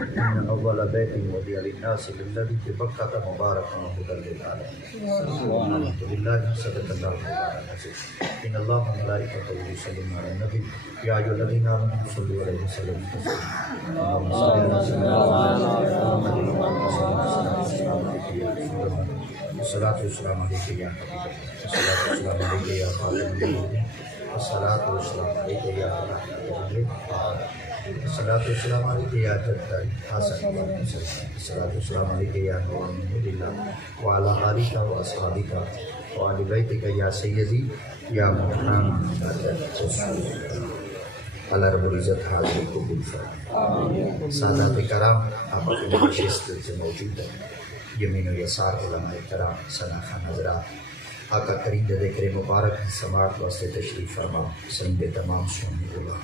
إن أول بيت وضع للناس للذي ببكة مباركا وهدى للعالمين. الحمد لله صدق الله العظيم. إن الله وملائكته يصلون على النبي يا أيها الذين آمنوا صلوا عليه وسلموا تسليما. اللهم صل على سيدنا محمد والصلاة والسلام عليك يا حبيب الصلاة والسلام عليك يا خاتم النبيين والصلاة والسلام عليك يا رحمة الله الصلاة والسلام عليك يا جد الحسن والحسين الصلاة والسلام عليك يا نور من الله وعلى آلك وأصحابك وعلى بيتك يا سيدي يا محمد رسول اللہ رب العزت حاضر قبول فرمائے. سادات کرام آپ اپنی نشست سے موجود ہیں. یمین و یسار علماء کرام سناخان حضرات آقا کریم دے ذکر مبارک کی سماعت واسطے تشریف فرما. سنگ تمام سننے اللہ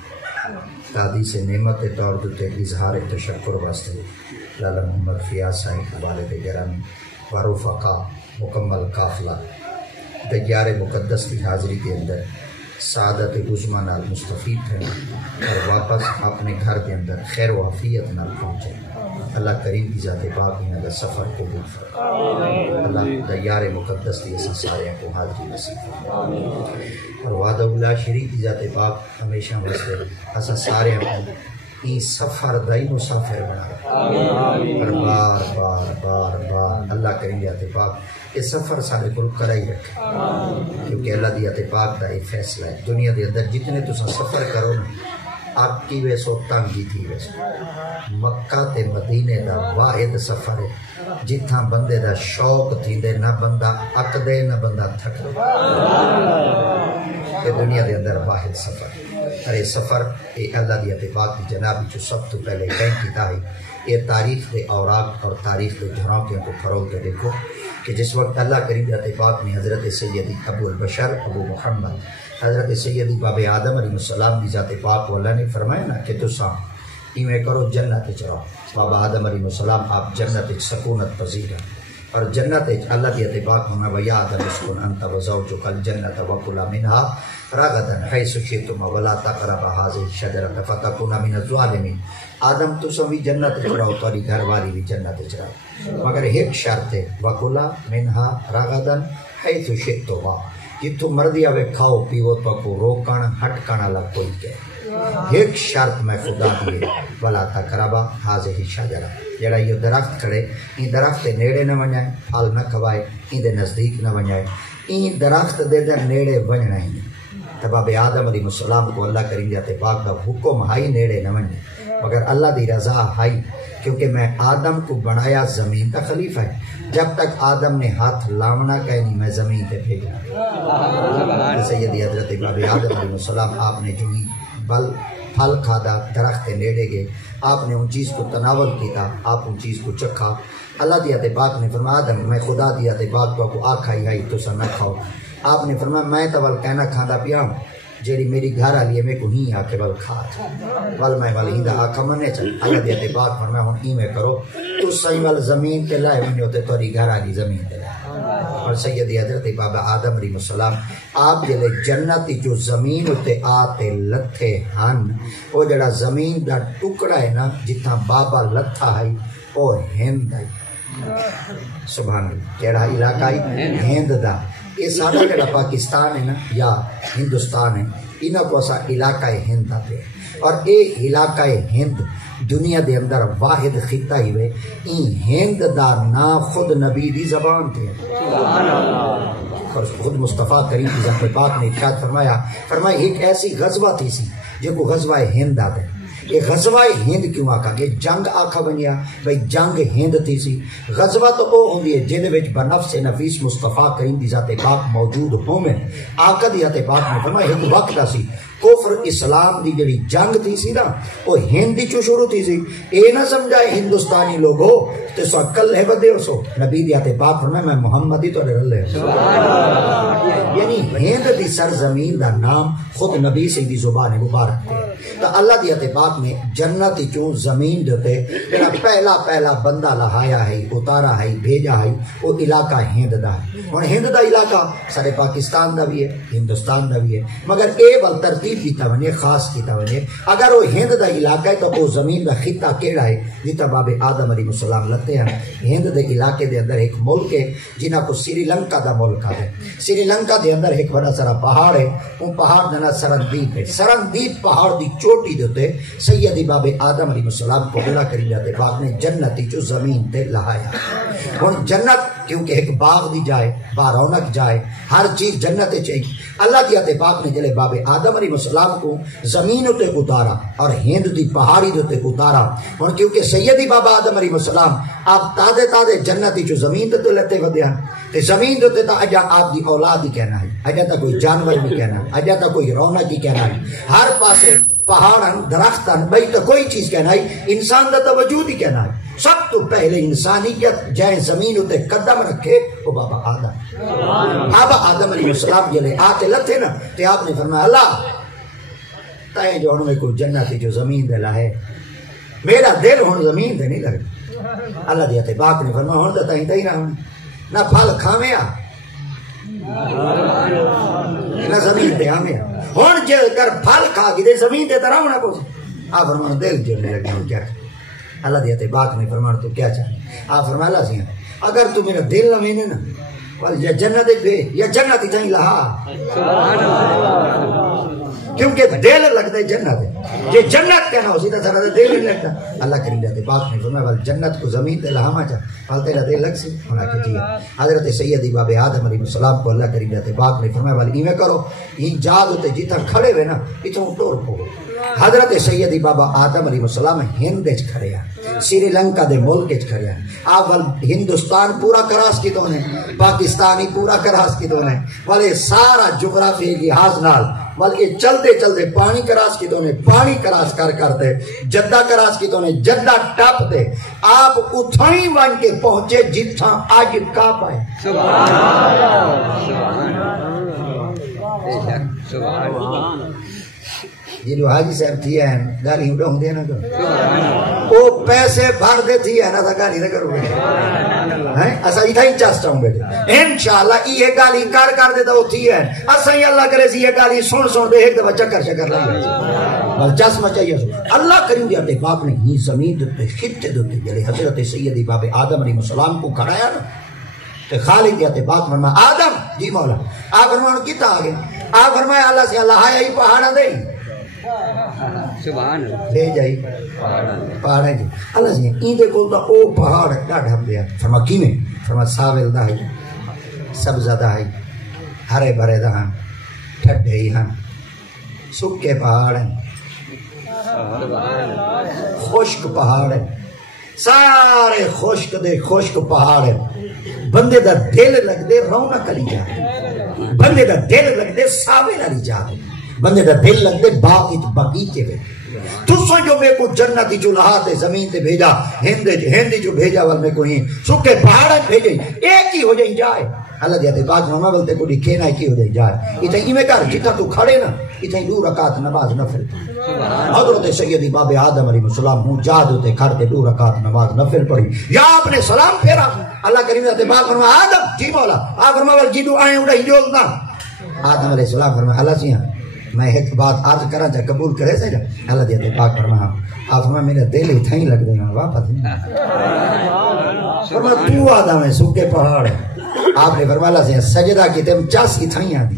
تادی سے نعمت طور دوتے اظہار تشکر واسطے لالا محمد فیاض صاحب والد گرامی ورفقا مکمل قافلہ دیار مقدس کی حاضری کے اندر سعادت عظمیٰ نال مستفید ہیں اور واپس اپنے گھر کے اندر خیر و عافیت نال پہنچے. اللہ کریم کی ذات پاک انہاں دا سفر قبول فرمائے. اللہ دیار مقدس کی اساں سارے کو حاضری نصیب فرمائے. اور وعدہ اللہ شریف کی ذات پاک ہمیشہ واسطے اساں سارے کو این سفر دائی مسافر بنا رہا. اور بار بار بار بار اللہ کریم ذات پاک یہ سفر سارے کو کرائی رکھے کیونکہ اللہ دی ذات پاک دا یہ فیصلہ ہے. دنیا دے اندر جتنے تساں سفر کرو نا آپ کی ویسو تنگی تھی ویسو مکہ تے مدینے دا واحد سفر ہے جتھاں بندے دا شوق تھی دے نہ بندہ اک دے نہ بندہ تھک دے. کہ دنیا دے اندر واحد سفر ارے سفر اے اللہ دی اتفاق کی جنابی جو سب تو پہلے کہیں کی تاہی یہ تاریخ دے اوراق اور تاریخ دے جھرانکیوں کو پھرول کے دیکھو کہ جس وقت اللہ کریم دی اتفاق نے حضرت سیدی ابو البشر ابو محمد حضرت سیدی باب آدم علیہ السلام دی ذات پاک اللہ نے فرمایا نا کہ تساں ایویں کرو جنت چراؤ. بابا آدم علیہ السلام آپ جنت سکونت پذیر ہیں اور جنت اللہ دی اتفاق ہمیں ویا آدم اسکن انت وزوجک الجنت وکلا منہا رغدا حیث شئتما ولا تقربا هذه الشجرة فتکونا من الظالمین. آدم تساں بھی جنت چراؤ تاری گھر والی بھی جنت چراؤ مگر ایک شرط ہے وکلا منہا رغدا حیث شئتما جتوں مرضی آوے کھاؤ پیو تو کو روکن ہٹکن والا کوئی کہ ایک شرط میں خدا دیے ولا تقربا هذه الشجرة جڑا یہ درخت کھڑے این درخت دے نیڑے نہ ونجائے پھل نہ کھوائے این دے نزدیک نہ ونجائے این درخت دے نیڑے ونجنا ہی. تب باب آدم علیہ السلام کو اللہ کریم ذات پاک کا حکم ہائی نیڑے نہ ونجے مگر اللہ دی رضا ہائی کیونکہ میں آدم کو بنایا زمین کا خلیفہ ہے. جب تک آدم نے ہاتھ لامنا کہنی میں زمین پہ بھیجا. سیدی حضرت باب آدم علیہ السلام آپ نے جو ہی بل پھل کھادا درخت نیڑے گئے آپ نے ان چیز کو تناول کیتا آپ ان چیز کو چکھا. اللہ دی ذات پاک نے فرمایا آدم میں خدا دی ذات پاک کو آکھائی آئی تو سا نہ کھاؤ. آپ نے فرمایا میں تو ول کہنا کھانا پیا ہوں جیڑی میری گھر والی ہے میں کو ہی آ کے ول کھا ول میں ول ہی دا آکھا منے چل. اللہ دی ذات پاک فرمایا ہن ایویں کرو تو صحیح ول زمین تے لائے ونیو تے تیری گھر والی زمین تے لائے. اور سیدی حضرت بابا آدم علیہ السلام آپ جلے جنت جو زمین تے آتے لتھے ہن وہ جڑا زمین دا ٹکڑا ہے نا جتھاں بابا لتھا ہے وہ ہند ہے. سبحان اللہ جڑا علاقہ ہے ہند دا یہ سارا جڑا پاکستان ہے نا یا ہندوستان ہے انہاں کو اسا علاقہ ہند آتے ہیں اور اے علاقہ ہند دنیا دے اندر واحد خطہ ہی وے این ہند دا نام خود نبی دی زبان تھے. اور خود مصطفیٰ کریم کی ذات پاک نے ارشاد فرمایا ایک ایسی غزوہ تھی سی جو کو غزوہ ہند آتے ہیں. یہ غزوہ ہند کیوں آکھا گیا جنگ آکھا بنیا بھئی جنگ ہند تھی سی. غزوہ تو وہ ہوندی ہے جن وچ بنفس نفیس مصطفیٰ کریم دی ذات پاک موجود ہوویں. آقا دی ذات پاک نے فرمایا ایک وقت سی کفر اسلام دی جڑی جنگ تھی سی نا وہ ہندی چو شروع تھی سی. اے نہ سمجھائے ہندوستانی لوگو تے سو کل ہے بدے ہو سو نبی دی ذات پاک فرمایا میں محمد ہی تو رلے. یعنی ہند دی سرزمین دا نام خود نبی سے دی زبان مبارک ہے. تو اللہ دی ذات پاک نے جنت چوں زمین دے جڑا پہلا بندہ لہایا ہے اتارا ہے بھیجا ہے وہ علاقہ ہند دا ہے. ہن ہند دا علاقہ سارے پاکستان دا بھی ہے ہندوستان دا بھی ہے مگر اے ول ترتیب ترتیب کیتا ونے، خاص کیتا ونے. اگر وہ ہند دا علاقہ ہے تو وہ زمین دا خطہ کیڑا ہے جتا باب آدم علیہ السلام لتے ہیں. ہند دے علاقے دے اندر ایک ملک ہے جنہاں کو سری لنکا دا ملک ہے. سری لنکا دے اندر ایک بڑا سارا پہاڑ ہے، وہ پہاڑ دا نام سرندیپ ہے. سرندیپ پہاڑ دی چوٹی دیتے سیدی باب آدم علیہ السلام کو بلا کری جاتے باغ نے جنتی جو زمین تے لہایا. ہن جنت کیونکہ ایک باغ دی جائے، با رونق جائے، ہر چیز جنت چاہیے. اللہ کی عطا پاک نے جلے باب آدم علیہ السلام کو زمین تے اتارا اور ہند دی پہاڑی تے اتارا. اور کیونکہ سیدی بابا آدم علیہ السلام آپ تادے تادے جنتی جو زمین تے لتے ودیا تے زمین تے تا اجا آپ دی اولاد ہی کہنا ہے، اجا تا کوئی جانور بھی کہنا ہے، اجا تا کوئی رونق ہی کہنا ہے. ہر پاسے پہاڑن درختن بھئی تو کوئی چیز کہنا ہے، انسان دا تو وجود ہی کہنا ہے. سب تو پہلے انسانیت جائے زمین تے قدم رکھے وہ بابا آدم. بابا آدم علیہ السلام جلے آتے لتے نا تے آپ نے فرمایا اللہ تائیں جو ہنوں میں کوئی جنتی جو زمین دے لائے، میرا دل ہن زمین دے نہیں لگے. اللہ دیتے باق نے فرمایا ہن دا تائیں تائیں نہ پھل کھاویں نہ زمین دے ہمیں ہن جے کر پھل کھا گی دے زمین دے طرح ہونا پوچھ. آپ فرمایا دل جلنے لگے ہوں کیا. اللہ دیتے باق نے فرمایا تو کیا چاہے. آپ فرمایا اللہ سی اگر تو میرا دل نہ مینے نا یا جنت بے یا جنت ہی چاہیں لہا، کیونکہ دل لگتا ہے جنت ہے. یہ جنت کہنا ہو سیدھا سارا دل نہیں لگتا. اللہ کریم جاتے باق نے فرمایا جنت کو زمین تے لہا ما چاہ پھل تیرا دل لگ سی ہونا کہ جی. حضرت سیدی باب آدم علیہ السلام کو اللہ کریم جاتے باق نے فرمایا والی ایویں کرو یہ جاد ہوتے جیتا کھڑے ہوئے نا اتوں ٹور پو. حضرت سیدی بابا آدم علیہ السلام ہند کھڑے ہیں، سری لنکا دے ملک کھڑے ہیں. آپ ہندوستان پورا کراس کی تو نے، پاکستانی پورا کراس کی تو نے، والے سارا جغرافی لحاظ نال والے چلتے چلتے پانی کراس کی تو نے، پانی کراس کر دے جدہ کراس کی تو نے، جدہ ٹپ دے آپ اتھائیں وان کے پہنچے جتھاں آج کعبہ ہے. سبحان اللہ. یہ جو حاجی صاحب تھی ہے گالی اڑا ہوں دے نا کرو وہ پیسے بھر دے تھی ہے نا تھا گالی نہ کرو بیٹے اسا ہی تھا ہی چاہتا ہوں بیٹے انشاءاللہ یہ گالی کر دے تو تھی ہے اسا ہی اللہ کرے سی یہ گالی سن دے ایک دفعہ چکر لگ بس چشمہ چاہیے سو. اللہ کریم دیتے باپ نے ہی زمین دیتے خطے دیتے جلے حضرت سیدی باب آدم علیہ السلام کو کھڑایا نا تو خالق دیتے باپ فرمایا آدم جی مولا. آپ فرمایا کتا آگے. آپ فرمایا اللہ سے اللہ آیا ہی پہاڑا دے سبحان لے جائی پہاڑ ہے جی. اللہ سے این دے کول دا او پہاڑ ڈاڑھا دیا. فرما کی میں فرما ساول دا ہے سبزہ دا ہے ہرے بھرے دا ہن ٹھڈے ہی ہن سکے پہاڑ ہیں خشک پہاڑ ہیں سارے خشک دے خشک پہاڑ ہیں. بندے دا دل لگ دے رونق علی جائے، بندے دا دل لگ دے ساول علی جائے، بندے دا دل لگ دے باغیچے میں. تُسوں جو میں کو جنتی جو لہاتے زمین تے بھیجا ہندی جو بھیجا وال میں کو ہی سکے پہاڑ بھیجے ایک ہی ہو جائیں جائے. اللہ دیتے بعد ماما بلتے کو لکھے نا ایک ہی ہو جائیں جائے. اتھا ہی میں کر جتا تو کھڑے نا اتھا ہی 2 رکعت نماز نفل. حضرت سیدی باب آدم علیہ السلام ہوں جاد ہوتے کھڑتے 2 رکعت نماز نفل پڑھی یا آپ نے سلام پھیرا. اللہ کریم دیتے بعد فرما آدم جی مولا. آپ فرما بل جی آئیں اڑا ہی جولنا. آدم علیہ السلام فرما اللہ سی میں ایک بات آج کرا چاہ قبول کرے سے جا. اللہ دیتے پاک فرما آپ فرما میرا دل ہی تھا ہی لگ دیں واپس فرما تو آدم ہے سکے پہاڑ ہے. آپ نے فرما اللہ سے سجدہ کی تم چاس کی تھائیں آدھی.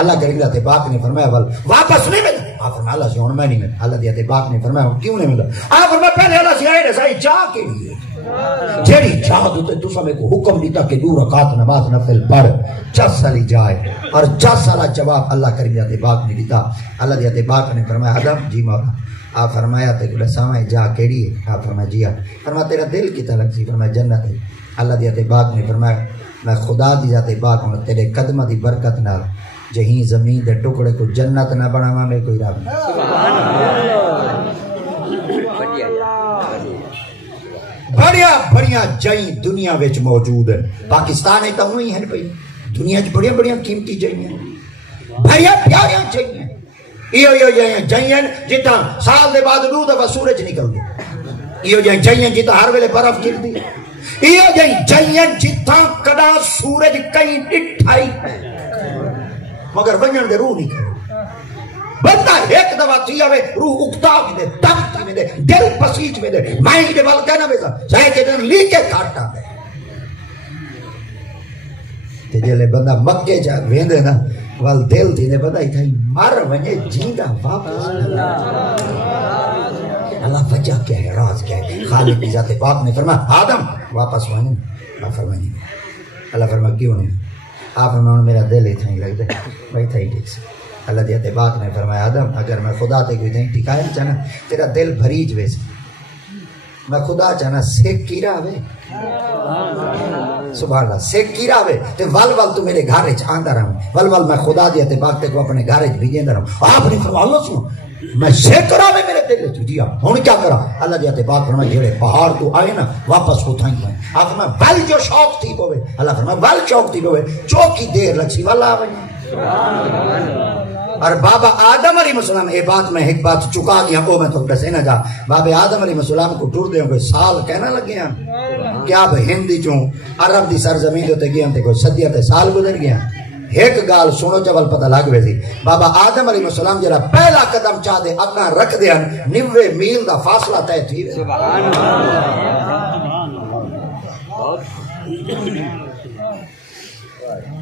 اللہ کریم دیتے پاک نے فرمایا بل واپس نہیں ملا. آپ فرما اللہ سے میں نہیں ملا. اللہ دیتے پاک نے فرمایا کیوں نہیں ملا. آپ فرما پہلے اللہ سے آئے رسائی چاہ کے لیے جیڑی چاہ دوتے تو سمیں کو حکم دیتا کہ 2 رکعت نماز نفل پڑھ 10 سالی جائے اور 10 سالہ جواب اللہ کریم دیتے باق نے دیتا. اللہ دیتے باق نے فرمایا آدم جی مولا. آپ فرمایا تے کلے سامائے جا کیڑی ہے. آپ فرمایا جی فرمایا تیرا دل کی تلق سی. فرمایا جنت ہے. اللہ دیتے باق نے فرمایا میں خدا دی جاتے باق ہوں تیرے قدمہ دی برکت نال جہیں زمین دے ٹکڑے کو جنت نہ بناوا میں کوئی رب نہیں. بڑیا بڑیا جائیں دنیا ویچ موجود ہیں. پاکستان ہے تو ہوئی ہیں پہی دنیا چ بڑیا بڑیا قیمتی جائیں ہیں بڑیا پیاریا جائیں ہیں. یہ جائیں ہیں جتا سال دے بعد 2 دفعہ سورج نکل دے. یہ جائیں ہیں جتا ہر ویلے برف گر دی. یہ جائیں ہیں جتا کدا سورج کئی ڈٹھائی مگر ونجن دے روح نہیں کرے. بندہ ایک دفعہ تھی آوے روح اکتا میں دے تبتی میں دے دل پسیج میں دے مائیں دے بل کہنا بیسا چاہے کہ دن لی کے کھاٹا دے تے جلے بندہ مکے جا ویندے نا وال دل تھی دے بندہ اتھا ہی مر ونجے جیندہ واپس اللہ وجہ کیا ہے راز کیا ہے خالق کی ذات پاک نے فرمایا آدم واپس وہیں اللہ فرمائیں اللہ فرمایا کیوں نہیں آپ فرمایا میرا دل اتھا ہی لگ دے بھائی تھا ہی ٹھیک سے اللہ دیت پاک نے فرمایا آدم اگر میں خدا تے کوئی نہیں ٹھکایا چاہنا تیرا دل بھریج ویسے میں خدا چاہنا سیک کیرا ہوئے سبحان اللہ سیک کیرا ہوئے تے ول ول تو میرے گھارے آندہ رہا ہوں ول ول میں خدا دیت پاک تے کو اپنے گھارے بھیجیں رہا ہوں آپ نے فرمایا اللہ سنو میں سیک کرا میں میرے دل چو دیا ہوں کیا کرا اللہ دیت پاک فرمایا جیڑے پہاڑ تو آئے نا واپس ہوتھائیں گئے آپ فرمایا ول جو شوق تھی پوے اللہ فرمایا ول شوق تھی پوے چوکی دیر لگسی والا آئے اور بابا آدم علیہ السلام اے بات میں ایک بات چکا گیا وہ میں تو دسے نہ جا بابا آدم علیہ السلام کو ٹور دے ہوں کوئی سال کہنا لگ گیا کیا اب ہندی چوں عرب دی سرزمین ہوتے گیا تے کوئی صدیت سال گزر گیا ایک گال سنو جبل پتہ لگ ویسی بابا آدم علیہ السلام جرا پہلا قدم چاہ دے اگنا رکھ دے 90 میل دا فاصلہ طے تھی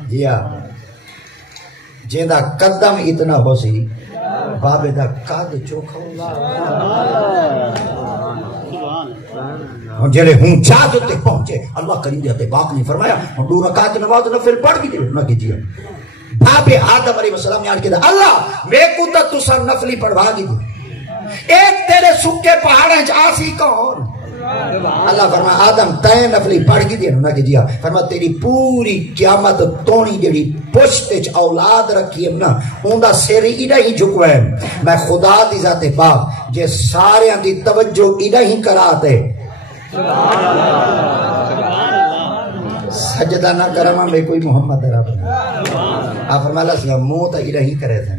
جی ہاں جیندہ قدم اتنا ہو سی بابے دا قد چوکھا ہوں جلے ہوں چاہ جو تک پہنچے اللہ کریم دیتے باق نہیں فرمایا ہم دو رکعت نماز نفل پڑھ بھی دے نہ کیجئے بابے آدم علیہ السلام یاد کہتا اللہ میں کو تا تسا نفلی پڑھوا گی دی ایک تیرے سکے پہاڑیں آسی کون اللہ فرمایا آدم تین نفلی پڑھ گی دی نہ کیجئے فرمایا تیری پوری قیامت تونی جڑی پشتچ اولاد رکھی ہے نا اوندا سیری ایڈا ہی جھکوا ہے میں خدا دی ذات پاک جے سارے دی توجہ ایڈا ہی کراتے سجدہ نہ کرما میں کوئی محمد رب آپ فرمایا اللہ سلام موت ایڈا ہی کرے تھے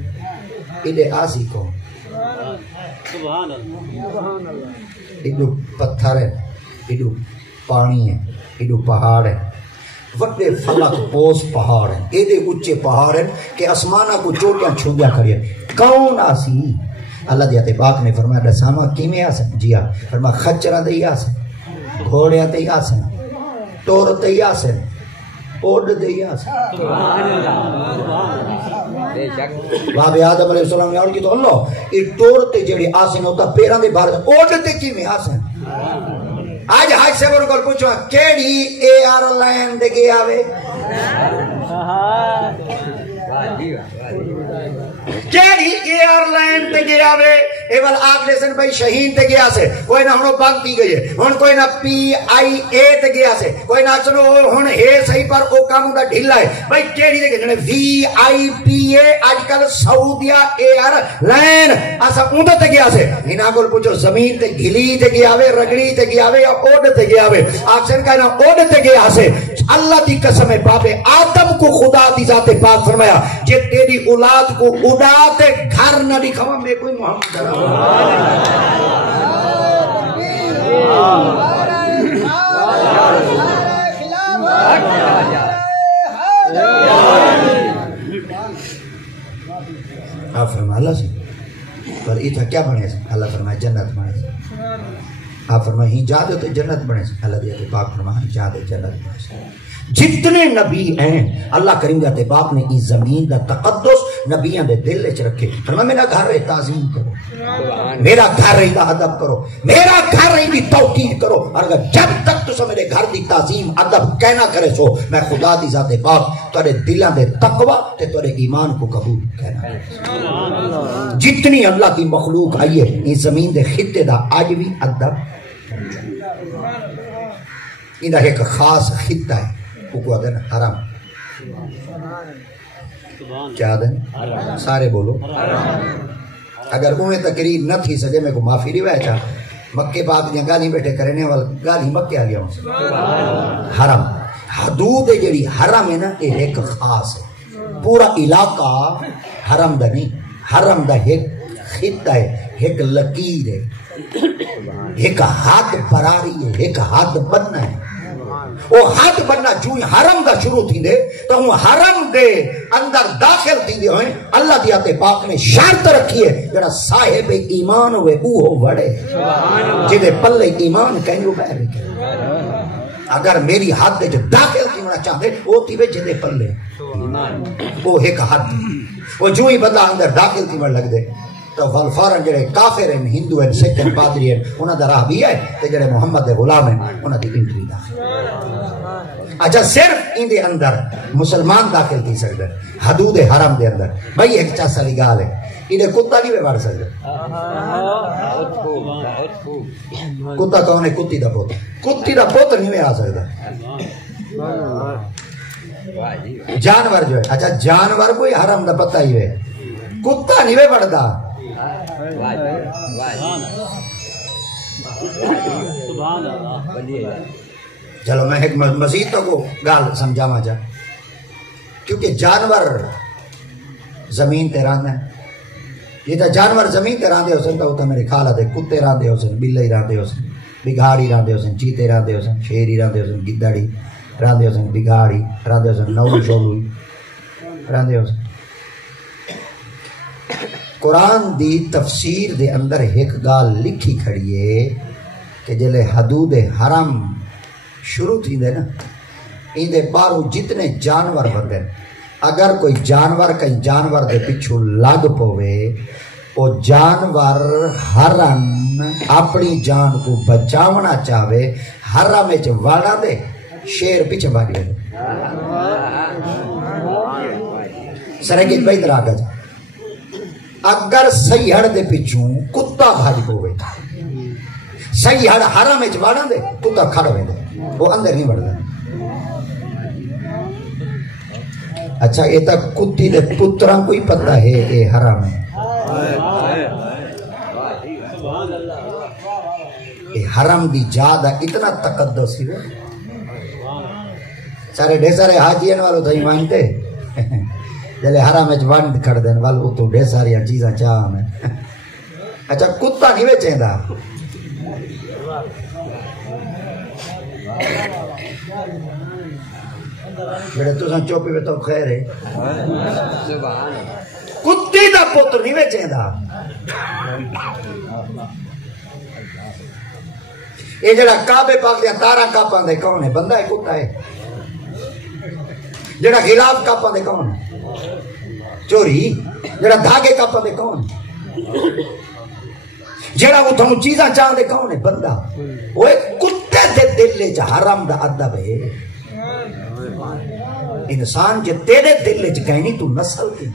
ایڈے آسی کو ایڈو پتھر ہے ایڈو پانی ہے ایڈو پہاڑ ہے وڈے فلک پوس پہاڑ ہیں ایڈے اچھے پہاڑ ہیں کہ اسمانہ کو چوٹیاں چھوندیا کریے کون آسی اللہ دیتے پاک نے فرمایا دساما کیمیں آسن جی ہاں فرمایا خچرہ دے آسن گھوڑیاں دے آسن ٹور دے آسن اوڈ دے آسن باب آدم علیہ السلام نے آن کی تو اللہ یہ ٹور تے جڑی آسن ہوتا پیران دے بھار اوڈ تے کیمیں آسن آج حاج سے بڑھ کر پوچھوا کیڑی ایئر لائن دے گیا وے کیڑی ایئر لائن تے گیا وے ایوال آگ لیسن بھائی شہین تے گیا سے کوئی نہ ہنو بند دی گئی ہے ہن کوئی نہ پی آئی اے تے گیا سے کوئی نہ سنو ہن اے صحیح پر او کام دا ڈھلا ہے بھائی کیڑی تے گئے وی آئی پی اے آج کل سعودیہ ایئر لائن اسا اوندا تے گیا سے ہنا کول پوچھو زمین تے گھلی تے گیا وے رگڑی تے گیا وے یا اوڈ تے گیا وے آپ سے کہنا اوڈ تے گیا سے اللہ دی قسم ہے باپ آدم کو خدا دی ذات پاک فرمایا جے تیری اولاد کو اڑا تے گھر نہ دکھاوا میں کوئی محمد آپ فرمایا اللہ سے پر اتھا کیا بنے سے اللہ فرمایا جنت بنے سے آپ فرمایا ہی جا دے تو جنت بنے سے اللہ دیتے پاک فرمایا جا دے جنت بنے سے جتنے نبی ہیں اللہ کریم جاتے باپ نے اس زمین دا تقدس نبیان دے دل لچ رکھے فرمایا میرا گھر رہی تعظیم کرو میرا گھر رہی دا ادب کرو میرا گھر رہی دی توقیر کرو اور اگر جب تک تو میرے گھر دی تعظیم ادب کہنا کرے سو میں خدا دی ذات پاک تورے دلان دے تقوی تے تورے ایمان کو قبول کہنا جتنی اللہ کی مخلوق آئی ہے اس زمین دے خطے دا آج بھی ادب ان دا ایک خاص خطہ ہے وہ کو آدھن حرام کیا آدھن سارے بولو اگر انہیں تقریر نہ تھی سجے میں کو معافی نہیں ویچا مکے پاک دیا گالی بیٹھے کرنے والا گالی مکے آ گیا ہوں حرام حدود جڑی حرام ہے نا یہ ایک خاص ہے پورا علاقہ حرام دا نہیں حرام دا ایک خطہ ہے ایک لکیر ہے ایک ہاتھ براری ہے ایک ہاتھ بننا ہے وہ حد بننا جو حرم دا شروع تھی دے تو ہوں حرم دے اندر داخل تھی دے ہوئے اللہ دیات پاک نے شرط رکھی ہے جڑا صاحب ایمان ہوئے اوہ وڑے جدے پلے ایمان کہیں وہ بہر رکھے اگر میری حد دے جو داخل تھی ہونا چاہتے وہ تھی وے جدے پلے وہ ایک حد وہ جو ہی بندہ اندر داخل تھی وڑ لگ دے تو فالفارن جڑے کافر ہیں ہندو ہیں سکھ ہیں پادری ہیں انہاں دا راہ بھی ہے تے جڑے محمد دے غلام ہیں انہاں دی انٹری داخل اچھا صرف ان دے اندر مسلمان داخل تھی سکتے حدود حرم دے اندر بھائی ایک چاسا لی گال ہے انہیں کتا نہیں بڑھ سکتے کتا کون ہے کتی دا پوت نہیں آ سکتا جانور جو ہے اچھا جانور کوئی حرم دا پتہ ہی ہے کتا نہیں بڑھتا چلو میں ایک مزید تو کو گال سمجھاما جا کیونکہ جانور زمین تے راندے ہیں یہ تا جانور زمین تے راندے ہو سن تو تا میرے خیال ہے کتے راندے ہو سن بلی راندے ہو سن بگھاڑی راندے ہو سن چیتے راندے ہو سن شیری راندے ہو سن گدڑی راندے ہو سن بگھاڑی راندے ہو سن نوڑی شولوی راندے ہو سن قرآن دی تفسیر دے اندر ایک گال لکھی کھڑی ہے کہ جلے حدود حرم شروع تھی دے نا ان دے بارو جتنے جانور بندے اگر کوئی جانور کئی جانور دے پچھو لگ پوے وہ جانور حرم اپنی جان کو بچاونا چاہے حرم اچ واڑا دے شیر پیچھے بھاگ دے سرنگی بھائی در آگا جا اگر سیہڑ دے پچھوں کتا بھاگ پوے سیہڑ حرم اچ واڑا دے کتا کھڑ ہوئے دے وہ اندر نہیں بڑھ دے اچھا یہ تک کتی دے پتران کوئی پتہ ہے اے حرام ہے اے حرام دی جادہ اتنا تقدس ہی ہے سارے ڈھے سارے حاجین والو تھا ہی مانتے جلے حرام اچ وانت کھڑ دین والو تو ڈھے ساری چیزاں چاہ میں اچھا کتا نہیں وے دا بڑے تو سن چوپی میں تو خیر ہے کتی دا پتر نہیں وے دا یہ جڑا کعبے پاک دیا تارا کاپاں دے کون ہے بندہ ہے کتا ہے جڑا غلاف کاپاں دے کون ہے چوری جڑا دھاگے کاپاں دے کون ہے جڑا وہ تھانو چیزاں چاہن دے کون ہے بندہ وہ ایک کتے دے دل لے جا حرام دا ادب ہے انسان جے تیرے دل لے جا کہنی تو نسل کی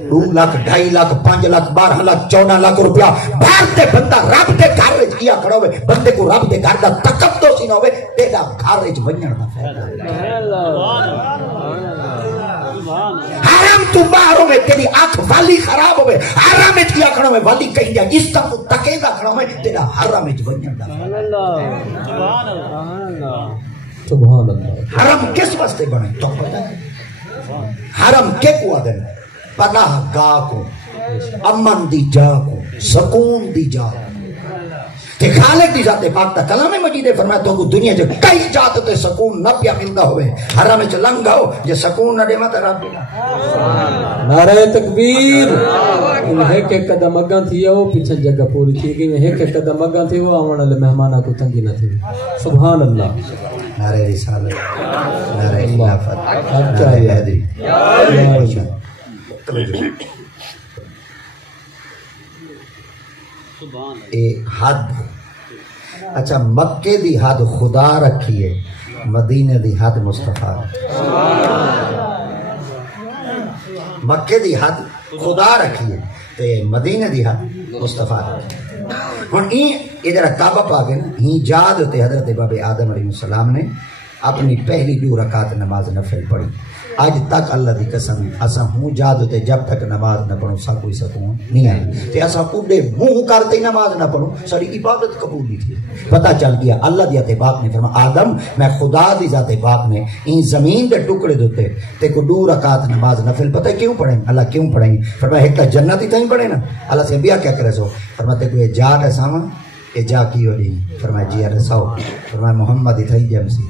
2 لاکھ 2.5 لاکھ 5 لاکھ 12 لاکھ 14 لاکھ روپیہ باہر تے بندہ رب دے گھر وچ کیا کھڑا ہوئے بندے کو رب دے گھر دا تقدس ہی نہ ہوئے تیرا گھر وچ ونجن دا فائدہ حرام تو باہر ہوئے تیری آنکھ والی خراب ہوئے حرام وچ کیا کھڑا ہوئے والی کہیں جا اس تک تکے دا کھڑا ہوئے تیرا حرام وچ ونجن دا سبحان اللہ حرام کس واسطے بنے تو پتہ ہے حرام کے کو آدن پناہ گاہ کو امن دی جا کو سکون دی جا تے خالق دی ذات پاک تا کلام مجید فرمایا تو کو دنیا جو کئی جات تے سکون نہ پیا ملدا ہوئے حرام وچ لنگا ہو جے سکون نہ دے مت رب نعرہ تکبیر ایک ایک قدم اگاں تھی او پیچھے جگہ پوری تھی گئی ایک ایک قدم اگاں تھی او آون والے مہماناں کو تنگی نہ تھی سبحان اللہ نعرہ رسالت نعرہ خلافت نعرہ حیدری اے حد اچھا مکے دی حد خدا رکھی ہے مدینے دی حد مصطفیٰ مکے دی حد خدا رکھی ہے تے مدینے دی حد مصطفیٰ ہن یہ جڑا کعبہ پاک ہے نا ہی جاد تے حضرت باب آدم علیہ السلام نے اپنی پہلی 2 رکعت نماز نفل پڑھی آج تک اللہ دی قسم اسا ہوں جاد تے جب تک نماز نہ پڑھوں سا کوئی سکون نہیں آئی تے اسا اڈے منہ کرتے نماز نہ پڑھوں ساری عبادت قبول نہیں تھی پتہ چل گیا اللہ دی ذات پاک نے فرمایا آدم میں خدا دی ذات پاک نے این زمین دے ٹکڑے دیتے تے کو 2 رکعت نماز نفل پتہ کیوں پڑھیں اللہ کیوں پڑھیں فرمایا ایک تا جنت ہی تھیں پڑھے نا اللہ سے انبیاء کیا کرے سو فرماتے کوئی جا ہے ساواں کہ جا کی ہو رہی فرمایا جی رساؤ فرمایا محمد ہی تھا جمسی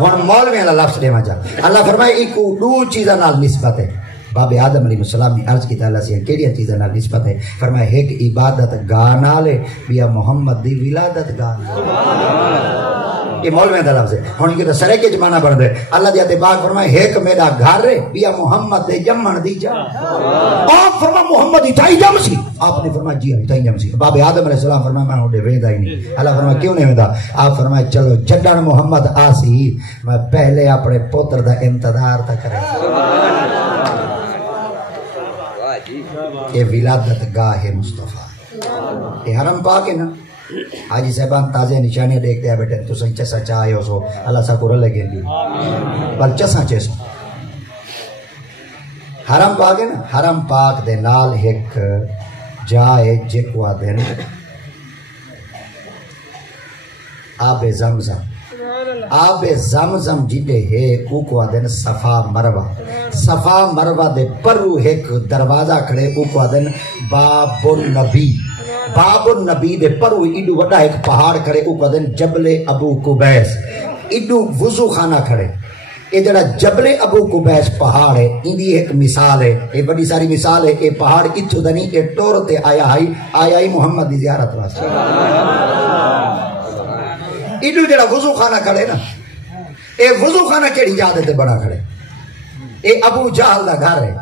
ہن مولوی اللہ لفظ دے جا اللہ فرمایا ایک دو چیزاں نال نسبت ہے باب آدم علیہ السلام نے عرض کی تعالیٰ سے کیڑی چیزاں نال نسبت ہے فرمایا ایک عبادت گاہ نال ہے بیا محمد دی ولادت گاہ نال یہ مولوی دا لفظ ہے ہن کہ سرے کے زمانہ بن دے اللہ دی تے پاک فرمایا ایک میرا گھر ہے بیا محمد دے جمن دی جا آپ فرمایا محمد ہی تھائی جم سی آپ نے فرمایا جی ہی تھائی جم سی باب آدم علیہ السلام فرمایا میں اوڈے ویندا ہی نہیں اللہ فرمایا کیوں نہیں ویندا آپ فرمایا چلو جڈن محمد آسی میں پہلے اپنے پوتر دا انتظار تا کرے یہ ولادت گاہ مصطفیٰ یہ حرم پاک ہے نا حاجی صاحبان تازے نشانیاں دیکھتے ہیں بیٹے تو سن چسا چاہے ہو سو اللہ سا کو رلے گے بھی بل چسا چسو حرم پاک ہے نا حرم پاک دے نال ایک جائے جکوا دن آب زمزم آب زمزم جیدے ہے اوکوا دن صفا مروہ دے پرو ایک دروازہ کھڑے اوکوا دن باب النبی دے پرو ایڈو وڈا ایک پہاڑ کھڑے اوکوا دن جبل ابو قبیس ایڈو وضو خانہ کھڑے یہ جڑا جبل ابو قبیس پہاڑ ہے اندی ایک مثال ہے یہ بڑی ساری مثال ہے یہ پہاڑ اتھو دنی یہ ٹورتے آیا ہی محمد دی زیارت واسطے ایڈو جڑا وضو خانہ کھڑے نا اے وضو خانہ کیڑی اجازت تے بڑا کھڑے اے ابو جہل دا گھر ہے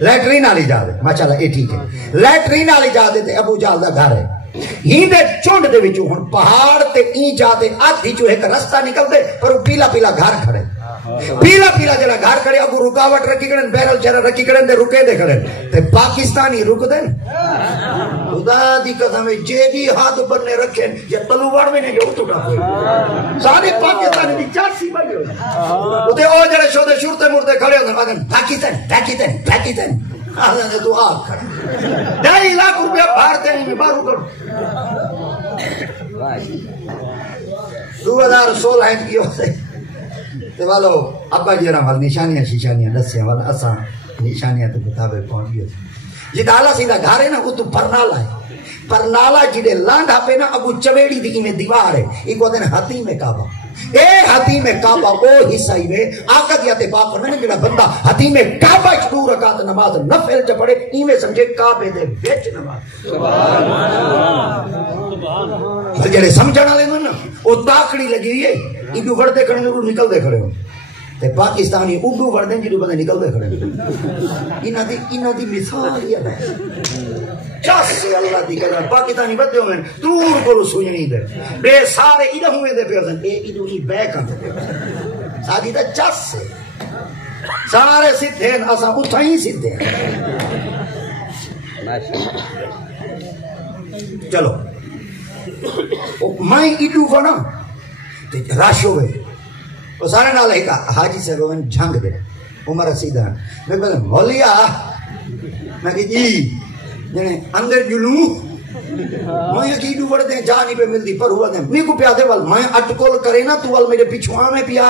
لیٹرین والی اجازت ماشاءاللہ اے ٹھیک ہے لیٹرین والی اجازت تے ابو جہل دا گھر ہے ہی دے چونڈ دے وچوں ہن پہاڑ تے ای جاتے آدھی جو ایک رستہ نکل دے پر پیلا پیلا گھر کھڑے پیلا پیلا جڑا گھر کھڑے اگو رکاوٹ رکھی کھڑے بیرل چہرہ رکھی کھڑے تے رکے دے کھڑے تے پاکستانی رک دے خدا دی قسم جے دی ہاتھ بننے رکھے یہ تلوار میں نے جو ٹوٹا ہوئے سارے پاکستانی دی چاسی بھائی ہوئے تے او جڑے شودے شورتے مردے کھڑے ہوندے آگن پاکستان آدھا نے تو آگ کھڑا 2.5 لاکھ روپیہ بھارتے ہیں میں بارو کرو 2016 ہینڈ کی ہوتے تے والو ابا جی رحمت نشانیاں دسے والا اساں نشانیاں تے کتابیں پہنچ گئے جی دالا سیدھا گھر ہے نا وہ تو پرنالا ہے پرنالا جڑے لانڈا پہ نا ابو چویڑی دی میں دیوار ہے ایک وہ دن حتیم کعبہ اے حتیم کعبہ او حصہ ہی میں آقا دی تے پاک فرمانے جڑا بندہ حتیم کعبہ وچ 2 رکعت نماز نفل چ پڑھے ایویں سمجھے کعبے دے وچ نماز سبحان اللہ جڑے سمجھن والے نا او تاکڑی لگی ہوئی ہے ایڈو وڑدے کھڑے نکل دے کھڑے ہو تے پاکستانی اردو وڑدے جڑو بندے نکل دے کھڑے انہاں دی مثال ہی ہے چاس اللہ دی قدر پاکستانی بدے ہوئے دور کو سوجنی دے بے سارے ادھا ہوئے دے پیوزن اے ادھو ہی بے کھاتے پیوزن سادی دا چاس سے سارے سدھے ہیں اسا اتھا ہی سدھے ہیں چلو میں ادھو بنا راش ہوئے وہ سارے نالے کا حاجی سے وہ جھنگ دے عمر رسیدان میں کہتا مولیا میں کہ جی اندر جلوں میں یکی ڈو بڑھ دیں جا نہیں پہ ملتی پر ہوا دیں میں کو پیا دے وال میں اٹکول کرے نا تو وال میرے پیچھوان میں پیا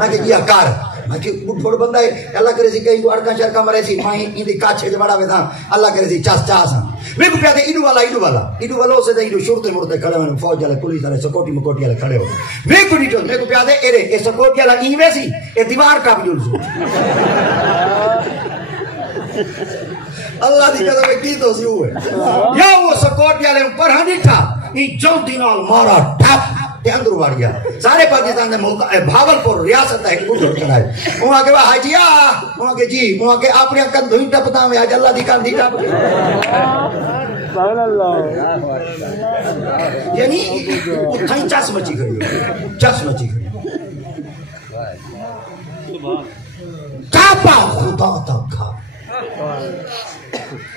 میں کہ جی کار میں کہ بڑھ بندہ ہے اللہ کرے سی کہیں تو اڑکا شرکا مرے سی میں ہی دی کاچھے جو بڑا ویدھا اللہ کرے سی چاس چاس ہاں میں کو پیا دے ایڈو والا سے دے ایڈو شورتے مردے کھڑے ہوئے فوج والے پولیس والے سکوٹی مکوٹی والے کھڑے ہوئے میں کو ڈیٹو میں کو پیا دے ایرے اے سکوٹی والا ایویں سی اے دیوار کا بھی جلسو اللہ دی قدر میں کی تو سی ہوئے یا وہ سکوٹی والے پرہا نہیں تھا یہ جو دینال مارا ٹھپ تے اندر بڑھ گیا سارے پاکستان دے ملک بھاولپور ریاست ہے ایک بڑھ چڑھائے وہاں کے بعد حاجی وہاں کے جی وہاں کے اپنی کن دھوئی ٹپتا میں آج اللہ دی کن دی ٹپ یعنی اتھائی چاس مچی کھڑی کعبہ خدا تک کھا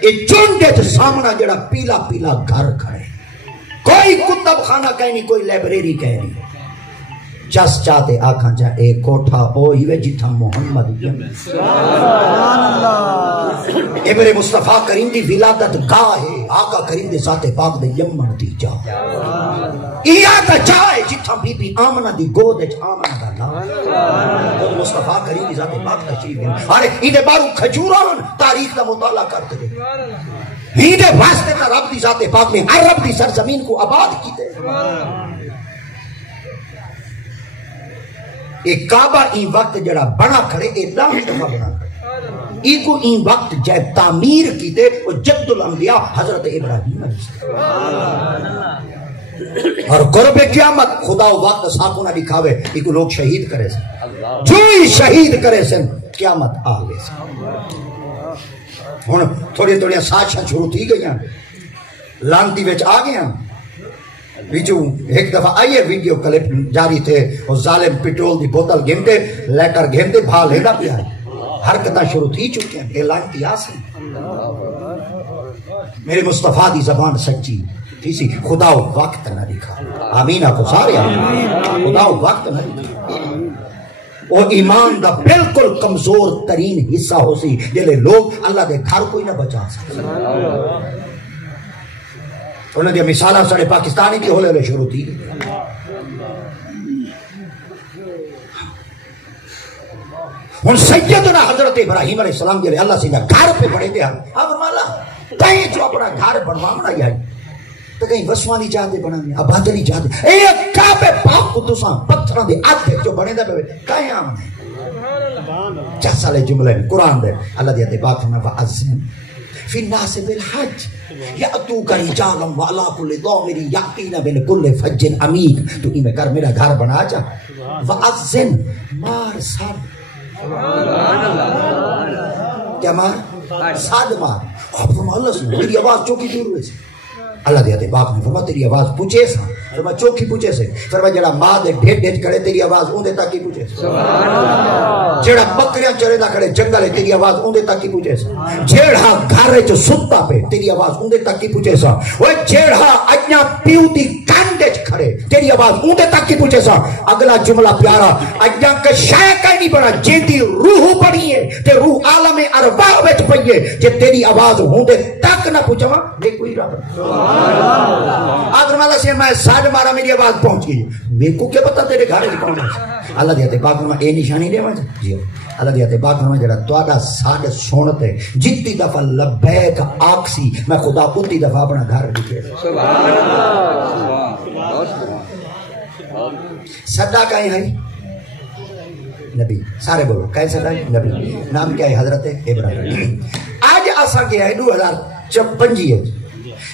یہ چونڈے تو سامنا جڑا پیلا پیلا گھر کھڑے کوئی کتب خانہ کہیں نہیں کوئی لائبریری کہیں نہیں چس چاہتے آکھاں جا اے کوٹھا اوہی وے جتھا محمد یمن اے میرے مصطفیٰ کریم دی ولادت گاہ ہے آقا کریم دے ذات پاک دے یمن دی جا ایا تا جائے جتھا بی بی آمنہ دی گود اچ آمنہ دا نام خود مصطفیٰ کریم دی ذات پاک تشریف ہے ارے ایدے بارو کھجوران تاریخ دا مطالعہ کرتے دے ایدے واسطے تا رب دی ذات پاک میں ہر رب دی سرزمین کو آباد کی دے ایک کعبہ این وقت جڑا بنا کھڑے ایک دام دفعہ بنا کھڑے ایک این وقت جائے تعمیر کی دے وہ جد الانبیاء حضرت ابراہیم علیہ السلام اور قرب قیامت خدا وقت ساکو نہ دکھاوے ایک لوگ شہید کرے سن جو ہی شہید کرے سن قیامت آگے سن تھوڑی تھوڑی ساشاں شروع تھی گئی ہیں لانتی ویچ آگے ہیں ویڈیو ایک دفعہ آئیے ویڈیو کلپ جاری تھے اور ظالم پیٹرول دی بوتل گھنٹے لیٹر گھنٹے بھال لینا بھی آئے حرکتہ شروع تھی چکے ہیں اعلان کیا سے میرے مصطفیٰ دی زبان سچی تھی سی خدا وقت نہ دکھا آمین آپ کو سارے آمین خدا وقت نہ دکھا وہ ایمان دا بالکل کمزور ترین حصہ ہو سی جلے لوگ اللہ دے گھر کوئی نہ بچا سکتے انہوں نے مثالہ سڑے پاکستانی کی ہولے شروع تھی ان سیدنا حضرت ابراہیم علیہ السلام کے لئے اللہ سے گھر پہ بڑے دیا اب فرمالا کہیں جو اپنا گھر بنوانا ہی آئی تو کہیں وسوانی چاہتے بنانے آبادی چاہتے ایک کعبے پاک کو تساں پتھران دے آدھے جو بنے دے پہ کہیں آمنے چاہ سالے جملے میں قرآن دے اللہ دیتے بات ہمیں وَعَزِّن فی الناس بالحج یأتوک رجالا وعلا کل ضامر یأتین بالکل فج عمیق تو میں کر میرا گھر بنا جا وَعَزِّن مار سار کیا مار ساد مار اللہ سنو میری آواز چوکی دور ہوئے سے اللہ دیتے باپ نے فرما تیری آواز پوچھے سا فرما چوکی پوچھے سے فرما جڑا ماں دے ڈھیٹ ڈھیٹ کرے تیری آواز اوندے تک ہی پوچھے سے جڑا بکریاں چرے دا کھڑے جنگل ہے تیری آواز اوندے تک ہی پوچھے سے جڑا گھر جو ستا پہ تیری آواز اوندے تک ہی پوچھے سا وہ جڑا اجنا پیو دی کانڈے کھڑے تیری آواز اوندے تک ہی پوچھے سا اگلا جملہ پیارا اجنا کا شے کہیں نہیں بنا جیندی روح پڑی ہے تے روح عالم ارواح وچ پئی ہے جے تیری آواز اوندے تک نہ پوچھوا بے کوئی رب آدھر مالا سے میں ساڑھ مارا میری آواز پہنچ گئی میں کو کیا پتا تیرے گھارے جی کون ہے اللہ دیتے باغ میں اے نشانی دے مجھے جی اللہ دیتے باغ میں جڑا توڑا ساڑھ سونتے جتی دفعہ لبیک آکسی میں خدا اتی دفعہ اپنا گھر دکھے صدا کہیں ہے نبی سارے بولو کہیں صدا ہے نبی نام کیا ہے حضرت ابراہیم آج آسا کیا ہے 2055 ہے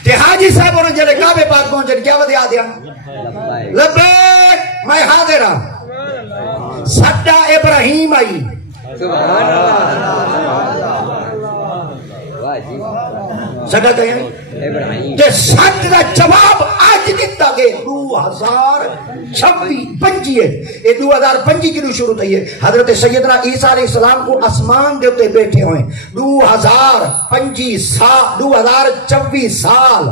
کہ حاجی صاحب انہوں جلے کعبے پاک پہنچے کیا وقت یاد دیا لبیک میں حاضر ہوں صدا ابراہیم آئی صدا کہیں کہ صدا جواب آج دیتا گئے 2025 ہے یہ 2025 کی رو شروع تھی ہے حضرت سیدنا عیسیٰ علیہ السلام کو اسمان دیتے بیٹھے ہوئے 2025 سال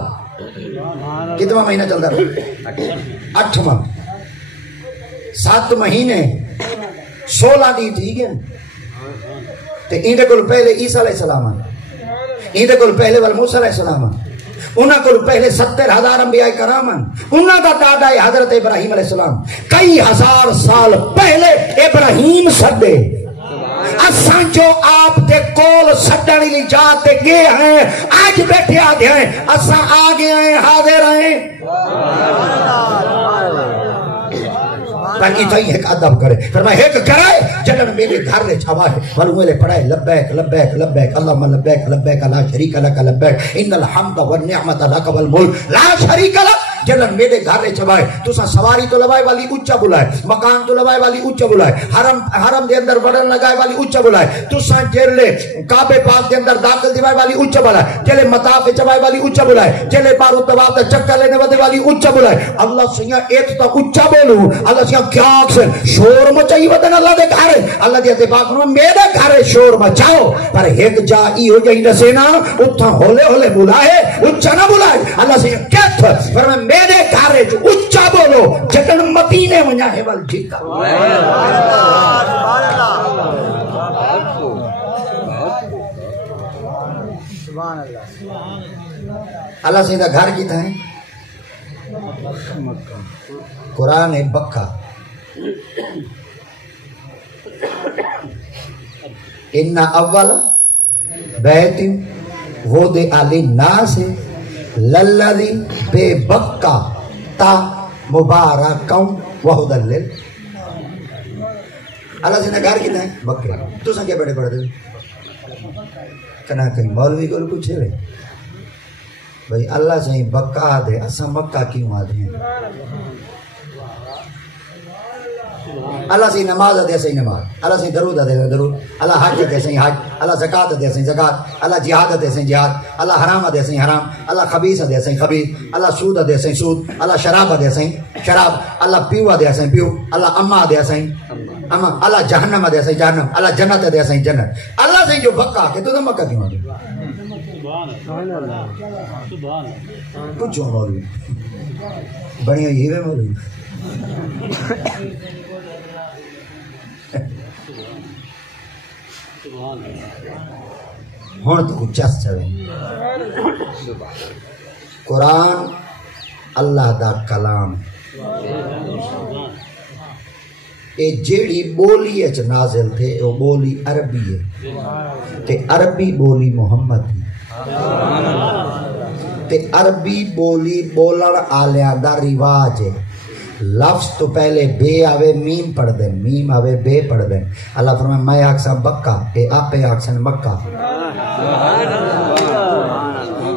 کتنا مہینہ چل رہا ہے 8واں 7 مہینے 16 دی تھی گئے تے ایندے کل پہلے عیسیٰ علیہ السلام ایندے کل پہلے والموسیٰ علیہ السلام انہاں کو پہلے 70,000 انبیاء کرام انہاں کا دادا ہے حضرت ابراہیم علیہ السلام کئی ہزار سال پہلے ابراہیم سدے اساں جو آپ دے کول سڈن لی جاتے گئے ہیں آج بیٹھے آدھے ہیں اساں آگے ہیں حاضر ہیں تاکہ تھی ایک ادب کرے فرمائے ایک کرائے جنن میرے گھر لے چھوا ہے ولو میرے پڑھائے لبیک لبیک لبیک اللہم لبیک لبیک لا شریک لک لبیک ان الحمد والنعمت لک والملک لا شریک لک جنن میرے گھر لے چھوا ہے تساں سواری تو لوائے والی اونچا بلائے مکان تو لوائے والی اونچا بلائے حرم دے اندر وڑن لگائے والی اونچا بلائے تساں جلے کعبے پاک دے اندر داخل دیوائے والی اونچا بلائے جلے مطاف چوائے والی اونچا بلائے جلے بارو طواف تے چکر لینے ودے والی اونچا بلائے اللہ سیاں ایک تو اونچا بولو اللہ سیاں کیا آکسن شور مچائی ودن اللہ دے گھر اللہ دیتے پاک نو میرے گھر شور مچاؤ پر ایک جا ای ہو جائی نسینا اتھا ہولے ہولے بلائے اونچا نہ بلائے اللہ سیاں کہت فرمائے میرے گھر جو اچھا بولو جتن مدینے ونیا ہے ول جیتا اللہ سیدھا گھر کی تھا ہے قرآن ہے بکا ان اول بیت وہ دے علی ناس للذی بے بکا تا مبارکم وحد اللل اللہ سے نگار کی نہیں بکے تو سنگے بیٹھے پڑھتے کنا کہیں مولوی کو پوچھے ہوئے بھئی اللہ سے بکا دے اسا مکہ کیوں آدھے ہیں اللہ سے نماز دے سے نماز اللہ سے درود دے سے درود اللہ حج دے سے حج اللہ زکات دے سے زکات اللہ جہاد دے سے جہاد اللہ حرام دے سے حرام اللہ خبیث دے سے خبیث اللہ سود دے سے سود اللہ شراب دے سے شراب اللہ پیوا دے سے پیو اللہ اما دے سے اما اللہ جہنم دے سے جہنم اللہ جنت دے سے جنت اللہ سے جو بکا کہ تو مکہ کیوں آدھے سبحان اللہ کچھ مولوی بڑی ہوئی ہے مولوی ہون تو چس چوے قرآن اللہ دا کلام اے جیڑی بولی اچ نازل تھے وہ بولی عربی ہے تے عربی بولی محمد ہے تے عربی بولی بولن آلیاں دا رواج ہے لفظ تو پہلے بے آوے میم پڑھ دیں میم آوے بے پڑھ دیں اللہ فرمائے میں آکسا بکا اے آپے آکسن مکہ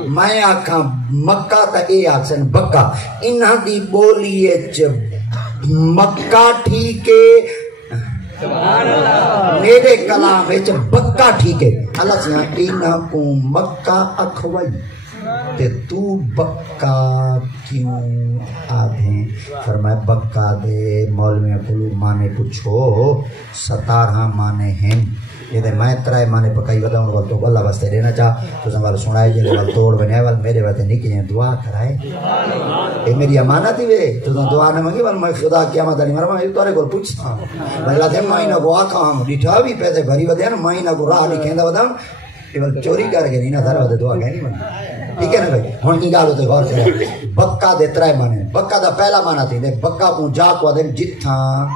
میں آکھا مکہ تا اے آکسن بکا انہاں دی بولی اچ مکہ ٹھیکے میرے کلام اچ بکا ٹھیکے اللہ سے انہاں کو مکہ اکھوائی تے تو بکا کیوں آدھیں فرمائے بکا دے مولوی کلو مانے پوچھو 17 مانے ہیں یہ دے میں ترائے مانے پکائی ودا ان وقت تو اللہ واسطے رہنا چاہ تو سنوال سنائے جنہے وال توڑ بنے وال میرے وقت نکی جنہیں دعا کرائے یہ میری امانت ہی وے تو دعا نہ منگی وال میں خدا قیامت علی مرمہ میں توارے کو پوچھتا ہوں اللہ دے مائنہ کو آکھا ہم ڈیٹھا بھی پیسے بھری ودے ہیں مائنہ کو راہ لکھیں دا ودا ہم چوری کر کے نہیں نہ دھر ودے دعا کہیں نہیں منگی ٹھیک ہے نا بھائی ہون کی گال ہوتے غور کریں بکا دے ترائے مانے بکا دا پہلا مانا تھی دے بکا کو جا کو دے جتھاں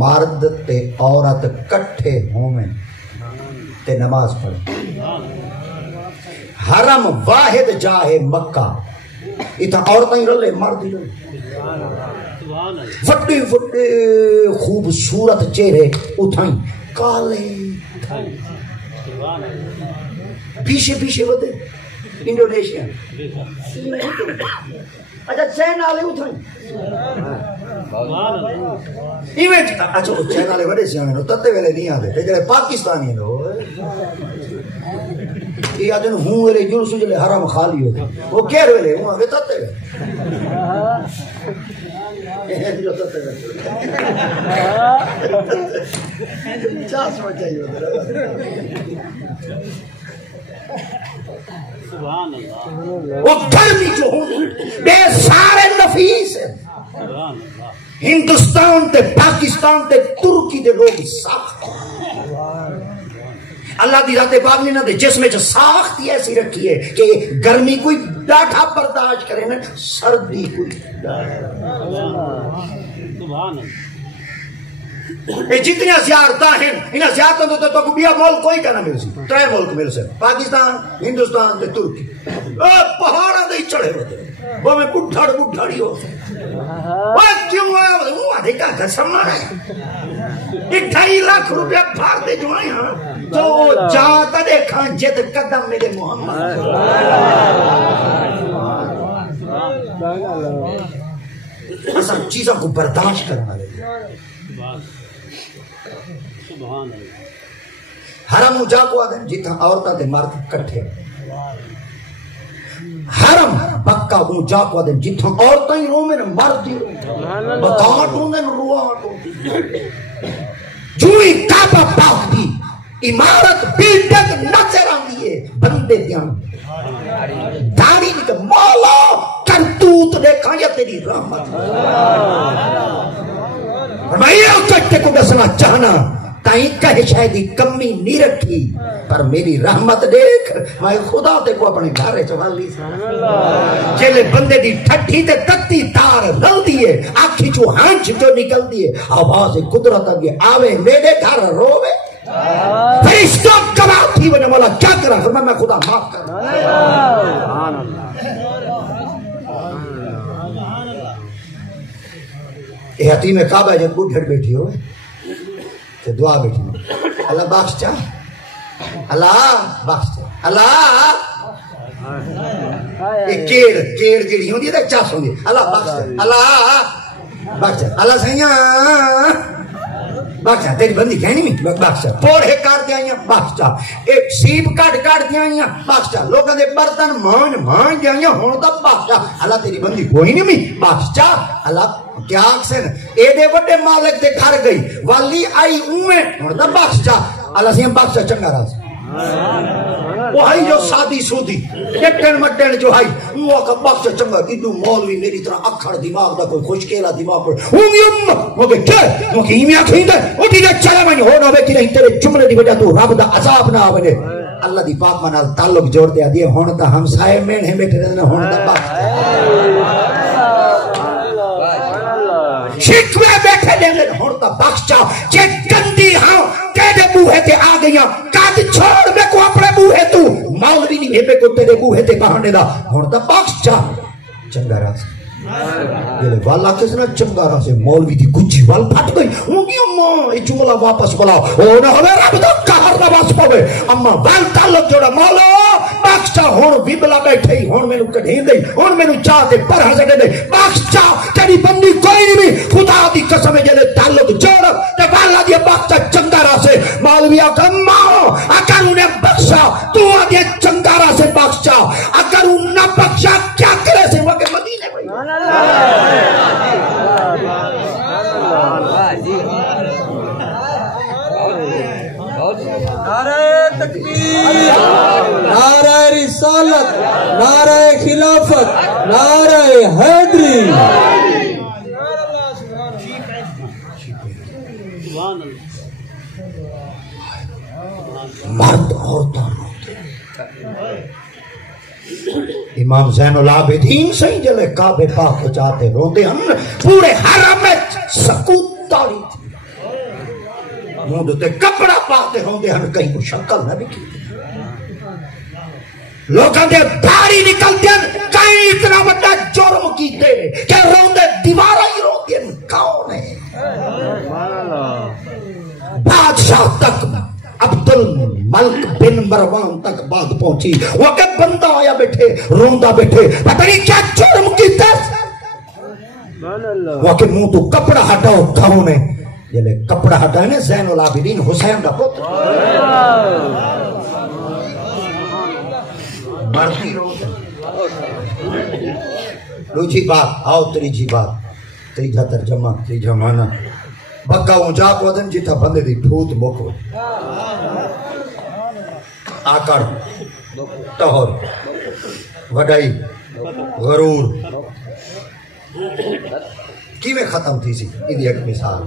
مرد تے عورت کٹھے ہوئے تے نماز پڑھیں حرم واحد جاہے مکہ اتھا عورتیں ہی رلے مرد ہی رلے فٹے فٹے خوبصورت چہرے اتھائیں کالے پیچھے پیچھے ہوتے انڈونیشیا اچھا چین آلے اتھائیں اچھا چین آلے بڑے سے آنے تتے ویلے نہیں آتے جلے پاکستانی لو یہ آتے ہوں ویلے جن سو جلے حرم خالی ہوتے وہ کیر ویلے ہوں آگے تتے ویلے چاس میں چاہیے وہ گرمی جو ہوں بے سارے نفیس ہیں ہندوستان تے پاکستان تے ترکی دے لوگ ساخت اللہ دی ذات پاک نے نہ دے جسم میں ساخت ایسی رکھی ہے کہ گرمی کوئی ڈاٹھا برداشت کرے نا سردی کوئی جتنی زیارتاں ہیں انہیں زیارتاں تو بیا ملک کوئی کہنا مل سی 3 ملک مل سے پاکستان ہندوستان تے ترکی پہاڑاں دے چڑھے ہوتے وہ میں بڈھاڑ بڈھاڑی ہو وہ کیوں آیا وہ آدھے کا قسم ہے 2.5 لاکھ روپیہ پھاڑ دے جو آئے ہاں تو جاتا دیکھاں جد قدم میرے محمد سب چیزوں کو برداشت کرنا لے حرم جا کو آدھیں جتنا عورتہ دے مرد کٹھے حرم بکا وہ جا کو آدھیں جتنا عورتہ ہی رو میں مرد ہی رو بکاٹوں نے رواٹوں جوئی کعبہ پاک دی عمارت بلڈنگ نظر آن دیئے بندے دیاں داڑی نکل مولا کرتوت دیکھا یا تیری رحمت؟ میں یہ کو دسنا چاہنا تائیں کہے شاید کمی نہیں رکھی پر میری رحمت دیکھ میں خدا تے کو اپنے گھر چوالی جیلے بندے دی ٹھٹھی تے تتی تار رل دیئے آنکھی چو ہانچ جو نکل دیئے آواز قدرت آگے آوے میرے گھر روے فرشتہ گواہ تھی وجہ مولا کیا کرا فرمایا میں خدا معاف کر اے حتیم کعبہ ہے جب بڑھڑ بیٹھی ہوئے تو دعا بیٹھی ہوئے اللہ بخش چاہ اللہ بخش چاہ اللہ ایک کیڑ جڑی ہوں دی ہے چاس ہوں دی اللہ بخش چاہ اللہ بخش چاہ اللہ سیاں بخش چاہ تیری بندی کہنی میں بخش چاہ پوڑے کار دیا بخش چاہ ایک سیب کٹ دیا بخش چاہ لوگوں دے برتن مان دیا ہوں تا بخش چاہ اللہ تیری بندی کوئی نہیں میں بخش چاہ اللہ کیا آکسن ایڈے وڈے مالک دے گھر گئی والی آئی اویں ہوں تا بخش چاہ اللہ سیاں بخش چاہ چنگا راز وہ آئی جو سادی سودی ڈٹن مٹن جو آئی وہ کا بخش چنگا کدو مولوی میری طرح اکھڑ دماغ دا کوئی خوشکیلا دماغ پر مجھے کیا مجھے ایمیا کھین دے اٹھی دے چلا میں ہونا بے کی نہیں تیرے جملے دی وجہ تو رب دا عذاب نہ آوے اللہ دی پاک منال تعلق جوڑ دیا دیئے ہون تا ہم سائے میں ہیں بیٹھے رہنے ہون تا بخش شکوے بیٹھے دے ہون تا بخش چاہ جے گندی ہاں تیرے بوہے تے آ گئیاں کاد چھوڑ میں کو اپنے بوہے تو مولوی نہیں ہے میں کو تیرے بوہے تے بہانے دا ہون تا بخش چاہ چنگا راز یہ والا کس نے چنگا راز مولوی دی گجی وال پھٹ گئی ہونگی اماں یہ جملہ واپس بلاؤ او نہ ہوئے رب دا کہر نواز پاوے اما وال تعلق جوڑا مولا بخش چاہ ہون بیبلا بیٹھے ہی ہون میں نو کڑھین دے ہون میں نو چاہتے پر حضر دے بخش چاہ تیری بندی کوئی نہیں بھی خدا دی قسم جلے تعلق جوڑا تے والا دی بخش چاہ چنگا راز مولوی آکا ماں اگر انہیں بخشا تو آدھے چنگا راز بخش چاہ اگر انہیں بخشا کیا کرے سے وقت مدینے بھائی نعرہ تکبیر نعرہ رسالت نعرہ خلافت نعرہ حیدری مرد عورتوں امام زین العابدین سے ہی جلے کعبے پاک کے چاہتے روندے ہم پورے حرم میں سکوت تاری تھی روندے کپڑا پاتے روندے ہم کہیں کو شکل نہ بھی کی لوگوں دے داری نکلتے ہیں کہیں اتنا بڑا جرم کیتے کہ روندے دیوارہ ہی روندے ہیں کون ہے بادشاہ تک عبد الملک بن مروان تک بات پہنچی وہ کہ بندہ آیا بیٹھے روندا بیٹھے پتہ نہیں کیا جرم کیتا وہ کہ منہ تو کپڑا ہٹاؤ کھاؤں نے یہ لے کپڑا ہٹائے نے زین العابدین حسین کا پتر مرضی دوسری بات آؤ تیجی بات تیجا ترجمہ تیجا مانا بکا اونجا کو دن جیتا بندے دی بھوت مکو آکڑ تہر وڈائی غرور کی میں ختم تھی سی اندھی ایک مثال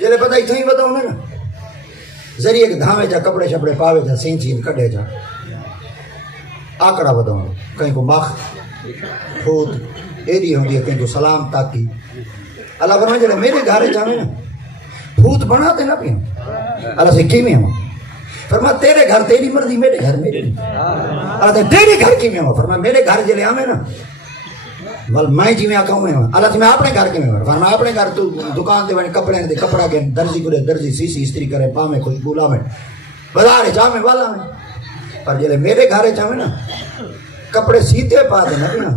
جلے پتہ ہی تھا ہی بتاؤں نا ذریعے کے دھامے جا کپڑے شپڑے پاوے جا سین چین کڑے جا آکڑا بتاؤں کہیں کو مخ بھوت ایری ہوں دی کہیں کو سلام تاکی اللہ فرمائے جلے میرے گھارے جانے نا بھوت بناتے نا بھی اللہ سے کی میں ہوں فرمایا تیرے گھر تیری مرضی میرے گھر میرے اللہ سے تیرے گھر کی میں ہوں فرمایا میرے گھر جلے آمیں نا بل میں جی میں آکا ہوں اللہ سے میں اپنے گھر کے میں ہوں فرمایا اپنے گھر تو دکان دے بنے کپڑے دے کپڑا کے درزی کرے درزی سی استری کرے پا میں خوش بولا میں بازارے جا میں والا میں پر جلے میرے گھرے جا میں نا کپڑے سیتے پا دے نا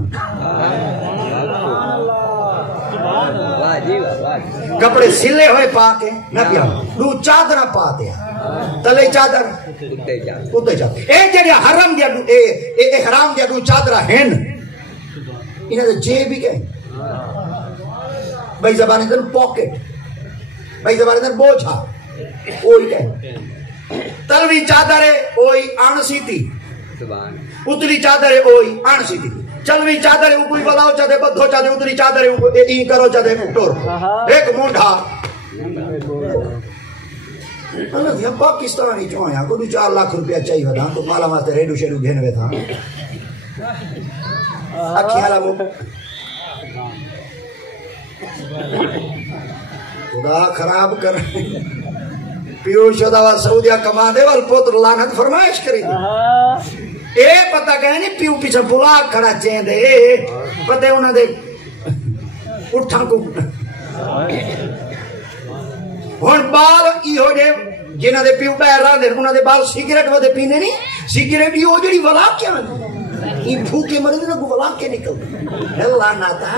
کپڑے سلے ہوئے پا کے نہ پیا نو چادر پا دیا تلے چادر کتے چادر اے جڑے حرم دیا اے احرام دیا نو چادر ہیں انہیں تو جے بھی گئے بھائی زبانی در پوکٹ بھائی زبانی در بوجھا اوہی گئے تلوی چادر ہے اوہی آن سیتی اتلی چادر ہے اوہی آن سیتی چلوی چادر اوپری بلاؤ چادے بدھو چادے ادری چادر این کرو چادے ٹور ایک مونڈا اللہ دیا پاکستانی چوہاں کو 4 لاکھ روپیہ چاہیے ودا تو مالا واسطے ریڈو شیڈو گھنوے تھا اکھیالا وہ خدا خراب کر پیو شدہ وال سعودیہ کما دے وال پوتر لانت فرمائش کریں اے پتہ کہیں نہیں پیو پیچھے بلاک کھڑا چین دے پتہ انہوں دے اٹھاں کو ہون بال ای ہو جے جنہوں دے پیو بیر رہا دے انہوں دے بال سگریٹ وہ دے پینے نہیں سگریٹ ای ہو جڑی ولاک کیا ای بھوکے مرے دے کو ولاک کے نکل اللہ ناتا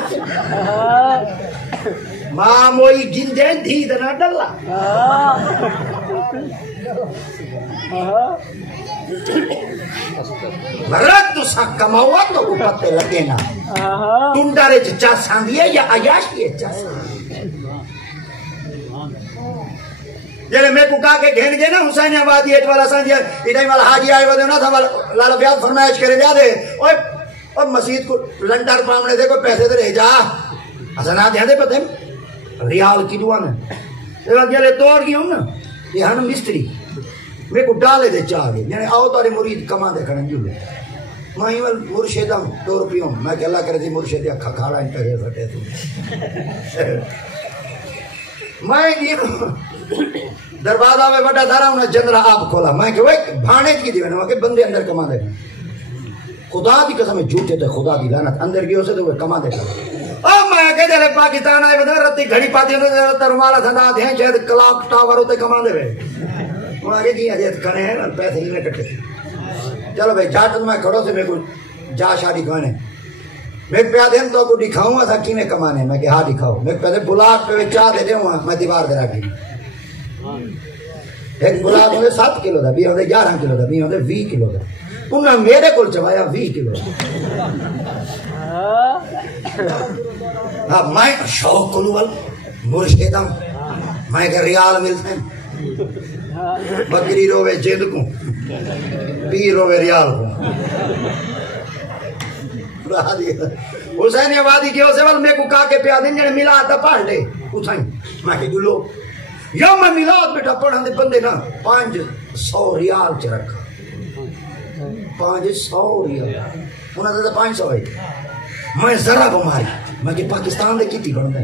ماں موئی گنجے دھی دنا ڈلا مرد تو سا کماؤا تو کو پتے لگے نا تندارے چچا ساندھیے یا عیاشی چچا ساندھیے جلے میں کو کہا کہ گھن گئے نا حسین آبادی ایٹ والا ساندھیے ادھائی والا حاجی آئے ودے نا تھا لالا بیاد فرمائش کرے دیا دے اور مسجد کو لنڈر پامنے دے کوئی پیسے دے رہ جا حسنات یہاں دے پتے ریال کی دعا نا جلے توڑ گئی ہوں نا یہ ہن مستری میں کو ڈالے دے چاہ گئے یعنی آؤ تارے مرید کما دے کھڑن جلے میں ہی مرشدہ 2 روپیوں میں کہ اللہ کرے تھی مرشد یا کھاڑا ان پہ سٹے تھی میں یہ دروازہ میں بڑا دارا انہیں جنرہ آپ کھولا میں کہ وہ بھانے کی دیوے نا کہ بندے اندر کما دے خدا دی قسم جھوٹے تھے خدا دی لعنت اندر گئے اسے تو وہ کما دے میں کہ جلے پاکستان آئے بدر رتی گھڑی پاتی ہوتے ترمالا سندا دیں شاید کلاک ٹاور ہوتے کما دے ہمارے کی عزیت کھنے ہیں پیسے ہی میں کٹے چلو بھائی جاٹن میں کھڑو سے میں کو جا شادی کھانے میں پیا دیں تو کو دکھاؤں گا تھا کینے کمانے میں کہ ہاں دکھاؤ میں پہلے بلاک پہ چاہ دے دوں میں دیوار دے رکھی ایک بلاک ہوتے 7 کلو تھا بھی ہوتے 11 کلو تھا بھی ہوتے 20 کلو تھا انہوں نے میرے کل چوایا 20 کلو اب میں شوق کلو وال مرشدم میں کہ ریال ملتے ہیں بکری روے جد کو پی روے ریال کو حسین آبادی کی ہو سے ول میں کو کہا کے پیا دیں جنہیں ملا تا پڑھ لے اتھائیں میں کہ گلو یا میں ملاد بیٹا پڑھا دے بندے نا 500 ریال چ رکھا 500 ریال انہوں نے 500 ہے میں ذرا بماری میں کہ پاکستان دے کیتی بڑھ دیں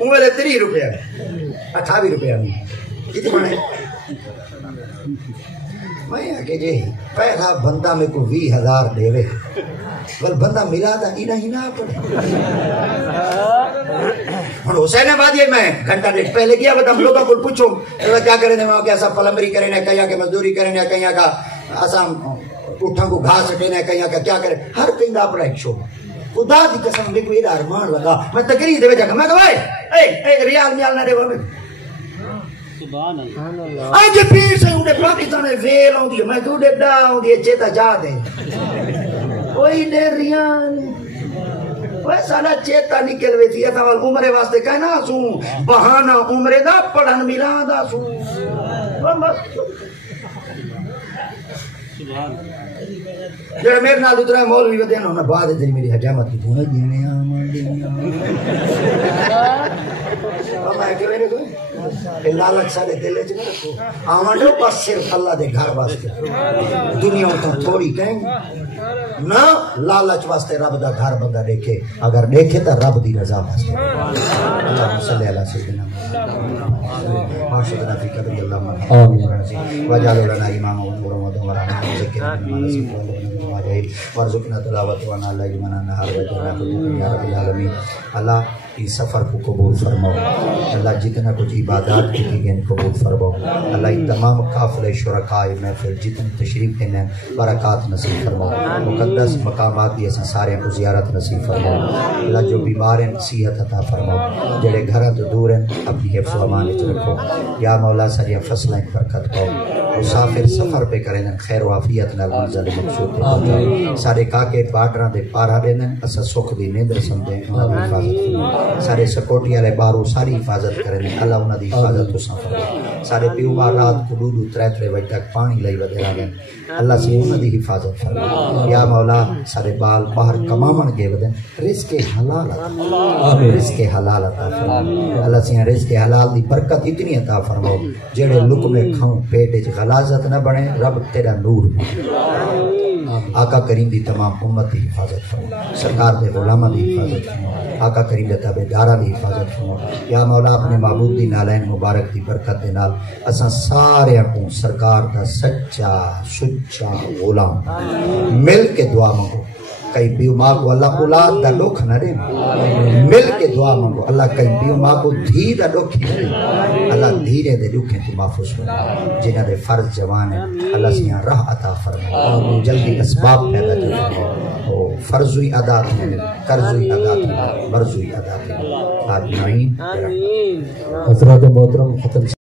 انہوں نے 3 روپیہ 28 روپیہ میں کیتی بڑھے میں کہ جی پہلا بندہ میں کو 20,000 دے وے بل بندہ ملا تھا ہی نہ پڑے اور حسین آبادی میں گھنٹہ ڈیٹ پہلے کیا بتا ہم لوگوں کو پوچھو کیا کریں دے وہاں کہ ایسا پلمبری کریں کہیں کہ مزدوری کریں کہیں کا ایسا اٹھاں کو گھاس سٹیں کہیں کا کیا کریں ہر کہیں کا اپنا ایک شو خدا دی قسم میں کوئی ارمان لگا میں تقریر دے جا میں کہ بھائی اے ریال میال نہ دے وہ آج پیر سے انہیں پاکستان ویل آؤں دی میں تو انہیں ڈا آؤں دی چیتا جا دے کوئی دے ریان وہ سالا چیتا نکل وے تھی ایسا وال عمرے واسطے کہنا سوں بہانا عمرے دا پڑھن ملا دا سوں جب میرے نال اترا مولوی و دینا انہیں بعد دن میری حجامت کی دھونا دینے آمان دینے میں کہ میرے کوئی لالچ سارے دلے چلے رکھو آمان دو بس صرف اللہ دے گھر واسطے دنیا تو تھوڑی کہیں نہ لالچ واسطے رب دا گھر بندہ دیکھے اگر دیکھے تو رب دی رضا واسطے اللہ صلی اللہ سیدنا معاشدنا فی قبری اللہ مرحبا وجعل لنا امام و نور و دوران ذکر وارزقنا تلاوت وانا اللہ جمعنا نہار و جنہ یا رب العالمین اللہ اس سفر کو قبول فرماؤ اللہ جتنا کچھ عبادات کی گئے قبول فرماؤ اللہ تمام قافلے شرکاء محفل جتنے تشریف کے ہیں برکات نصیب فرماؤ مقدس مقامات یہ سارے کو زیارت نصیب فرماؤ اللہ جو بیمار ہیں صحت عطا فرماؤ جڑے گھر تو دور ہیں اپنی حفظ و امان وچ رکھو یا مولا ساری فصلیں برکت پاؤ مسافر سفر پہ کریں خیر و عافیت نال منزل مقصود پہ پہنچائیں سارے کاکے بارڈراں دے پارا رہن اسا سکھ دی نیندر سمجھیں انہاں دی حفاظت فرمائیں سارے سکوٹی والے بارو ساری حفاظت کریں اللہ انہاں دی حفاظت تو فرمائے سارے پیو ماں رات کو دو 3 بجے تک پانی لئی ودے رہن اللہ سے انہاں دی حفاظت فرمائے یا مولا سارے بال باہر کماون گے ودن رزق حلال عطا رزق حلال عطا فرمائے اللہ سے رزق حلال دی برکت اتنی عطا فرماؤ جڑے لقمے کھاؤں پیٹ وچ غلاظت نہ بنے رب تیرا نور آقا کریم دی تمام امت دی حفاظت فرما سرکار دے غلامہ دی حفاظت فرما آقا کریم دے تابعداراں دی حفاظت فرما یا مولا اپنے معبود دی نالین مبارک دی برکت دے نال اساں سارے کو سرکار دا سچا سچا غلام مل کے دعا مانگو کئی پیو ماں کو اللہ اولاد دا دکھ نہ دے مل کے دعا مانگو اللہ کئی پیو ماں کو دھی دا دکھ نہ دے اللہ دھیرے دے دکھیں تو محفوظ فرما جنہ دے فرض جوان ہے اللہ سے یہاں راہ عطا فرما جلدی اسباب پیدا کرو فرضوی ادا کریں قرضوی ادا کریں مرضوی ادا کریں آمین حضرات محترم ختم